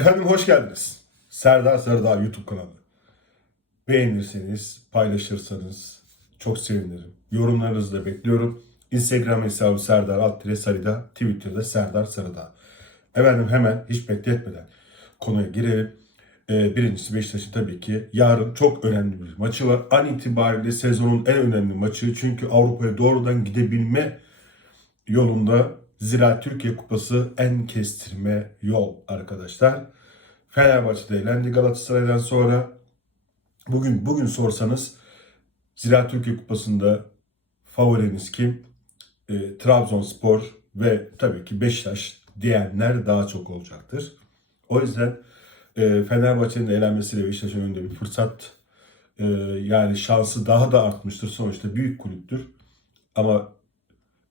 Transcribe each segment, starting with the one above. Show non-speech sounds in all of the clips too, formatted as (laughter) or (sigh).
Efendim hoş geldiniz. Serdar Sarıdağ YouTube kanalı. Beğenirseniz, paylaşırsanız çok sevinirim. Yorumlarınızı da bekliyorum. Instagram hesabı Serdar Altire Sarıdağ, Twitter'da Serdar Sarıdağ. Efendim hemen hiç bekletmeden konuya girelim. Ee, birincisi Beşiktaş'ın tabii ki yarın çok önemli bir maçı var. An itibariyle sezonun en önemli maçı. Çünkü Avrupa'ya doğrudan gidebilme yolunda Zira Türkiye Kupası en kestirme yol arkadaşlar. Fenerbahçe'de elendi Galatasaray'dan sonra. Bugün bugün sorsanız Zira Türkiye Kupası'nda favoriniz kim? E, Trabzonspor ve tabii ki Beşiktaş diyenler daha çok olacaktır. O yüzden e, Fenerbahçe'nin elenmesiyle Beşiktaş'ın önünde bir fırsat e, yani şansı daha da artmıştır. Sonuçta büyük kulüptür. Ama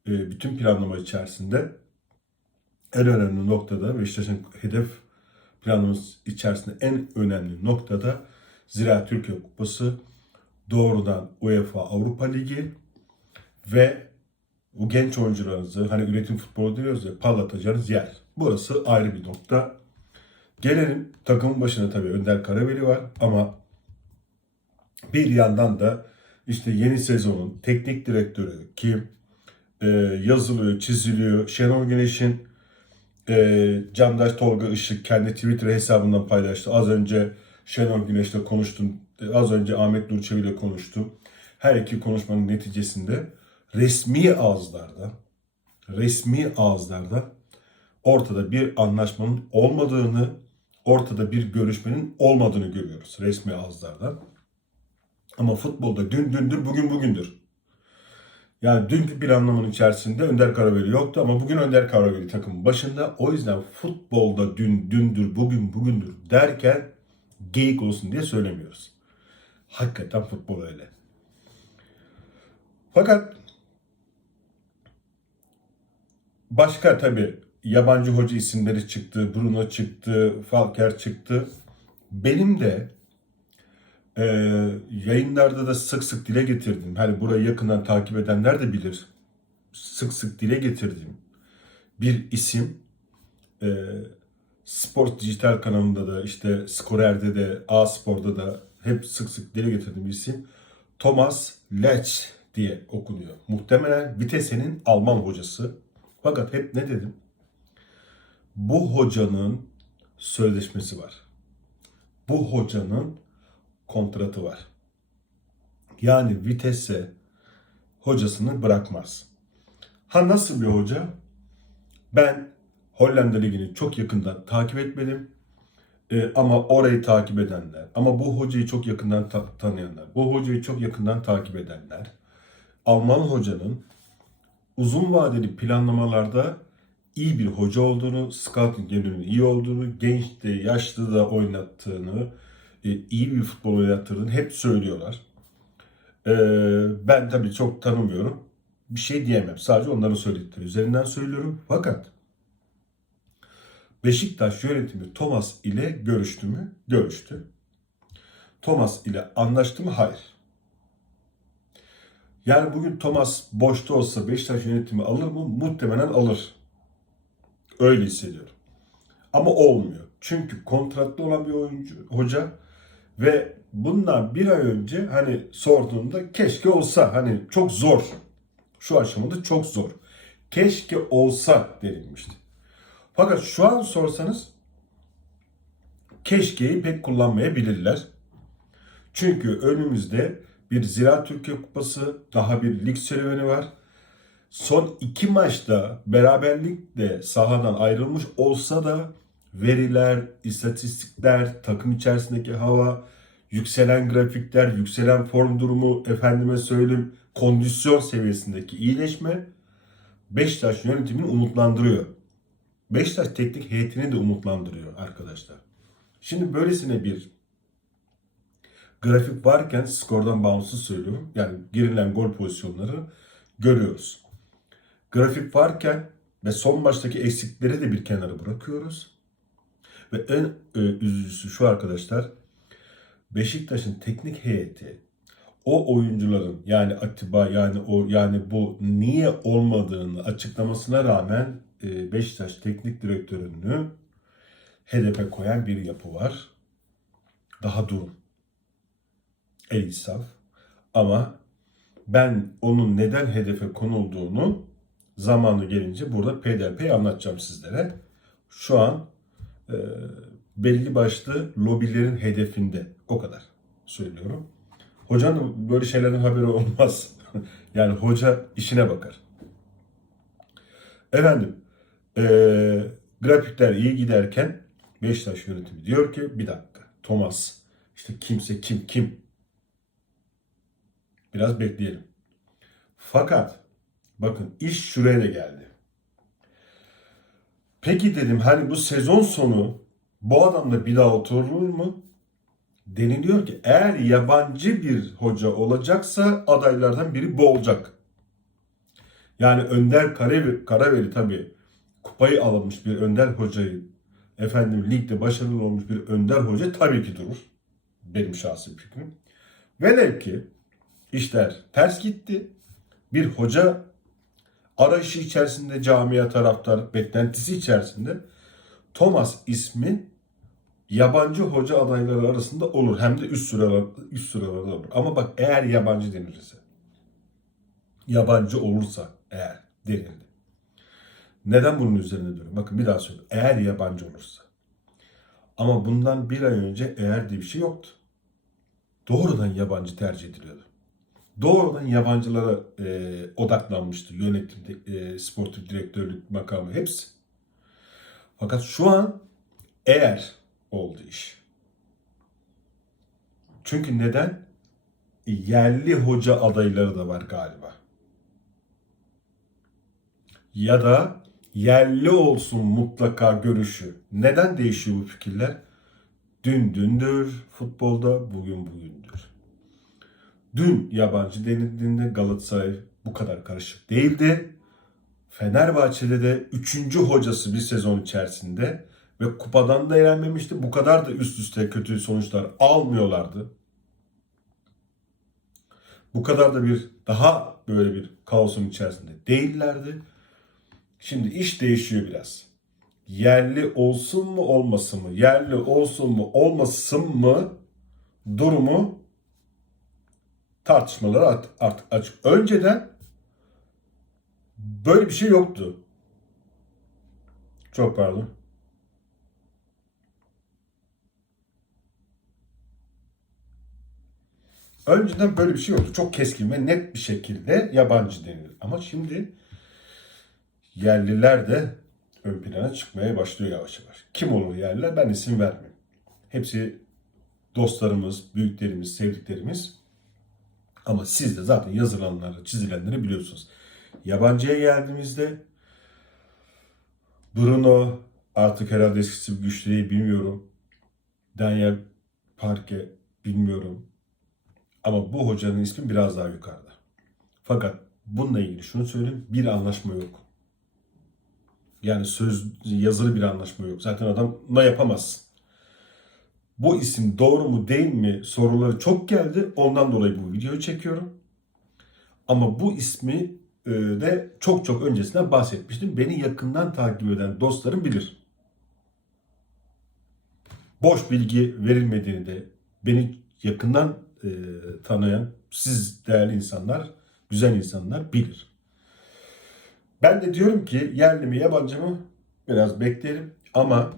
bütün planlama içerisinde en önemli noktada Beşiktaş'ın hedef planlaması içerisinde en önemli noktada Zira Türkiye Kupası doğrudan UEFA Avrupa Ligi ve bu genç oyuncularınızı hani üretim futbolu diyoruz ya parlatacağınız yer. Burası ayrı bir nokta. Gelelim takımın başına tabii Önder Karaveli var ama bir yandan da işte yeni sezonun teknik direktörü kim, e, yazılıyor, çiziliyor. Şenol Güneş'in e, Candaş Tolga Işık kendi Twitter hesabından paylaştı. Az önce Şenol Güneş'le konuştum. E, Az önce Ahmet Nurçevi ile konuştum. Her iki konuşmanın neticesinde resmi ağızlarda resmi ağızlarda ortada bir anlaşmanın olmadığını, ortada bir görüşmenin olmadığını görüyoruz resmi ağızlardan. Ama futbolda dün dündür, bugün bugündür. Yani dünkü planlamanın içerisinde Önder Karaveli yoktu ama bugün Önder Karaveli takımın başında. O yüzden futbolda dün dündür, bugün bugündür derken geyik olsun diye söylemiyoruz. Hakikaten futbol öyle. Fakat başka tabii yabancı hoca isimleri çıktı. Bruno çıktı, Falker çıktı. Benim de e, yayınlarda da sık sık dile getirdim. Hani burayı yakından takip edenler de bilir. Sık sık dile getirdiğim bir isim. E, Sport Dijital kanalında da işte Skorer'de de A Spor'da da hep sık sık dile getirdiğim bir isim. Thomas Lech diye okunuyor. Muhtemelen Vitese'nin Alman hocası. Fakat hep ne dedim? Bu hocanın sözleşmesi var. Bu hocanın kontratı var. Yani Vitesse hocasını bırakmaz. Ha nasıl bir hoca? Ben Hollanda Ligi'ni çok yakından takip etmedim. Ee, ama orayı takip edenler, ama bu hocayı çok yakından ta- tanıyanlar, bu hocayı çok yakından takip edenler, Alman hocanın uzun vadeli planlamalarda iyi bir hoca olduğunu, scouting yönünün iyi olduğunu, genç de yaşlı da oynattığını, e, iyi bir futbol oynattığını hep söylüyorlar. E, ben tabii çok tanımıyorum. Bir şey diyemem. Sadece onların söyledikleri üzerinden söylüyorum. Fakat Beşiktaş yönetimi Thomas ile görüştü mü? Görüştü. Thomas ile anlaştı mı? Hayır. Yani bugün Thomas boşta olsa Beşiktaş yönetimi alır mı? Muhtemelen alır. Öyle hissediyorum. Ama olmuyor. Çünkü kontratlı olan bir oyuncu, hoca ve bundan bir ay önce hani sorduğunda keşke olsa hani çok zor. Şu aşamada çok zor. Keşke olsa denilmişti. Fakat şu an sorsanız keşkeyi pek kullanmayabilirler. Çünkü önümüzde bir Zira Türkiye Kupası, daha bir lig serüveni var. Son iki maçta beraberlikle sahadan ayrılmış olsa da veriler, istatistikler, takım içerisindeki hava, yükselen grafikler, yükselen form durumu, efendime söyleyeyim kondisyon seviyesindeki iyileşme Beşiktaş yönetimini umutlandırıyor. Beşiktaş teknik heyetini de umutlandırıyor arkadaşlar. Şimdi böylesine bir grafik varken skordan bağımsız söylüyorum. Yani girilen gol pozisyonları görüyoruz. Grafik varken ve son maçtaki eksikleri de bir kenara bırakıyoruz. Ve en e, üzücüsü şu arkadaşlar. Beşiktaş'ın teknik heyeti o oyuncuların yani Atiba yani o yani bu niye olmadığını açıklamasına rağmen e, Beşiktaş teknik direktörünü hedefe koyan bir yapı var. Daha durun. El insaf. Ama ben onun neden hedefe konulduğunu zamanı gelince burada peyderpey anlatacağım sizlere. Şu an e, belli başlı lobilerin hedefinde. O kadar söylüyorum. Hocanın böyle şeylerden haberi (laughs) olmaz. yani hoca işine bakar. Efendim, e, grafikler iyi giderken Beşiktaş yönetimi diyor ki bir dakika Thomas işte kimse kim kim biraz bekleyelim. Fakat bakın iş şuraya da geldi. Peki dedim hani bu sezon sonu bu adamla bir daha oturulur mu? Deniliyor ki eğer yabancı bir hoca olacaksa adaylardan biri bu olacak. Yani Önder Karaveli, Karaveli tabii kupayı almış bir Önder hocayı efendim ligde başarılı olmuş bir Önder hoca tabii ki durur. Benim şahsi fikrim. Velev ki işler ters gitti. Bir hoca arayışı içerisinde camia taraftar beklentisi içerisinde Thomas ismi yabancı hoca adayları arasında olur. Hem de üst sıralar, üst sıralarda olur. Ama bak eğer yabancı denilirse yabancı olursa eğer denildi. Neden bunun üzerine duruyorum? Bakın bir daha söyleyeyim. Eğer yabancı olursa. Ama bundan bir ay önce eğer diye bir şey yoktu. Doğrudan yabancı tercih ediliyordu. Doğrudan yabancılara e, odaklanmıştı yönetim, e, sportif direktörlük makamı hepsi. Fakat şu an eğer oldu iş. Çünkü neden? Yerli hoca adayları da var galiba. Ya da yerli olsun mutlaka görüşü. Neden değişiyor bu fikirler? Dün dündür futbolda, bugün bugündür. Dün yabancı denildiğinde Galatasaray bu kadar karışık değildi. Fenerbahçe'de de üçüncü hocası bir sezon içerisinde ve kupadan da elenmemişti. Bu kadar da üst üste kötü sonuçlar almıyorlardı. Bu kadar da bir daha böyle bir kaosun içerisinde değillerdi. Şimdi iş değişiyor biraz. Yerli olsun mu olmasın mı? Yerli olsun mu olmasın mı? Durumu tartışmalara art- artık açık. Önceden böyle bir şey yoktu. Çok pardon. Önceden böyle bir şey yoktu. Çok keskin ve net bir şekilde yabancı denilir. Ama şimdi yerliler de ön plana çıkmaya başlıyor yavaş yavaş. Kim olur yerliler? Ben isim vermeyeyim. Hepsi dostlarımız, büyüklerimiz, sevdiklerimiz. Ama siz de zaten yazılanları, çizilenleri biliyorsunuz. Yabancıya geldiğimizde Bruno artık herhalde eskisi gibi güçlü değil bilmiyorum. Daniel Parke bilmiyorum. Ama bu hocanın ismi biraz daha yukarıda. Fakat bununla ilgili şunu söyleyeyim. Bir anlaşma yok. Yani söz yazılı bir anlaşma yok. Zaten adamla yapamazsın. Bu isim doğru mu değil mi soruları çok geldi. Ondan dolayı bu videoyu çekiyorum. Ama bu ismi de çok çok öncesinden bahsetmiştim. Beni yakından takip eden dostlarım bilir. Boş bilgi verilmediğini de beni yakından e, tanıyan siz değerli insanlar, güzel insanlar bilir. Ben de diyorum ki yerli mi yabancı mı biraz bekleyelim ama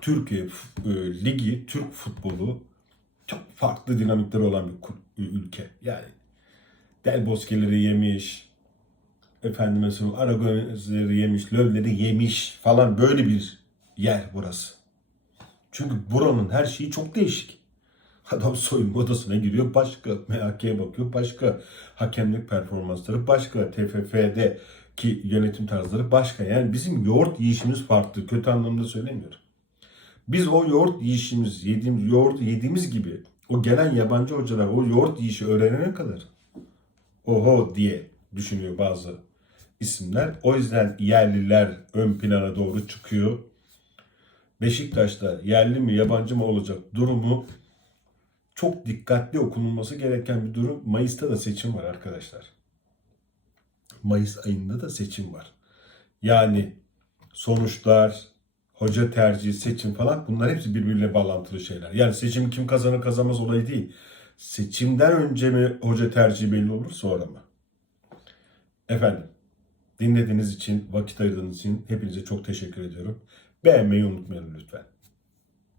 Türkiye e, ligi, Türk futbolu çok farklı dinamikleri olan bir kul- ülke. Yani Del Bosque'leri yemiş, efendime söyleyeyim Aragonezleri yemiş, Lövleri yemiş falan böyle bir yer burası. Çünkü buranın her şeyi çok değişik. Adam soyunma odasına giriyor başka, MHK'ye bakıyor başka, hakemlik performansları başka, TFF'de ki yönetim tarzları başka. Yani bizim yoğurt yiyişimiz farklı. Kötü anlamda söylemiyorum. Biz o yoğurt yiyişimiz, yediğimiz yoğurdu yediğimiz gibi o gelen yabancı hocalar o yoğurt yiyişi öğrenene kadar oho diye düşünüyor bazı isimler. O yüzden yerliler ön plana doğru çıkıyor. Beşiktaş'ta yerli mi yabancı mı olacak durumu çok dikkatli okunulması gereken bir durum. Mayıs'ta da seçim var arkadaşlar. Mayıs ayında da seçim var. Yani sonuçlar, hoca tercihi, seçim falan bunlar hepsi birbiriyle bağlantılı şeyler. Yani seçim kim kazanır kazanmaz olayı değil. Seçimden önce mi hoca tercihi belli olur sonra mı? Efendim dinlediğiniz için, vakit ayırdığınız için hepinize çok teşekkür ediyorum. Beğenmeyi unutmayın lütfen.